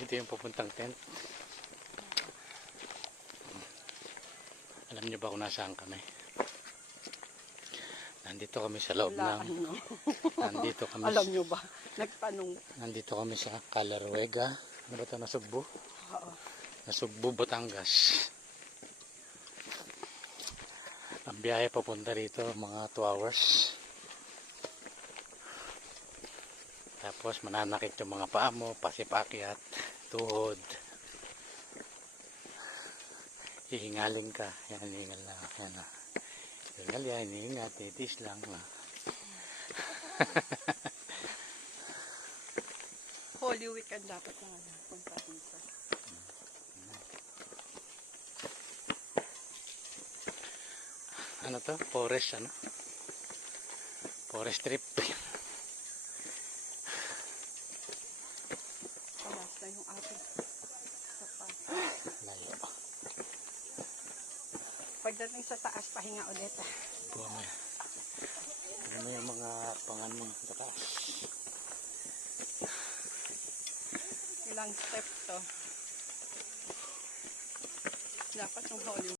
Ito yung papuntang tent. Alam niyo ba kung nasaan kami? Nandito kami sa loob ng... Nandito kami... Alam niyo ba? Nagtanong. Nandito kami sa Calaruega. Ano ba ito? Nasugbu? Oo. Nasugbu, Batangas. Ang biyahe papunta rito mga 2 hours. Tapos mananakit yung mga paa mo, pasipakyat, tuhod. Hihingaling ka. Yan, hihingal na. Yan na. Hihingal yan, hihingal. Titis lang. Holy Weekend dapat na punta dito. Ano to? Forest, ano? Forest trip. Palas na yung ating sapat. Layo. Pagdating sa taas, pahinga ulit. Buwan mo. Ano mo yung mga pangan mo sa taas? Ilang step to. Dapat yung Holy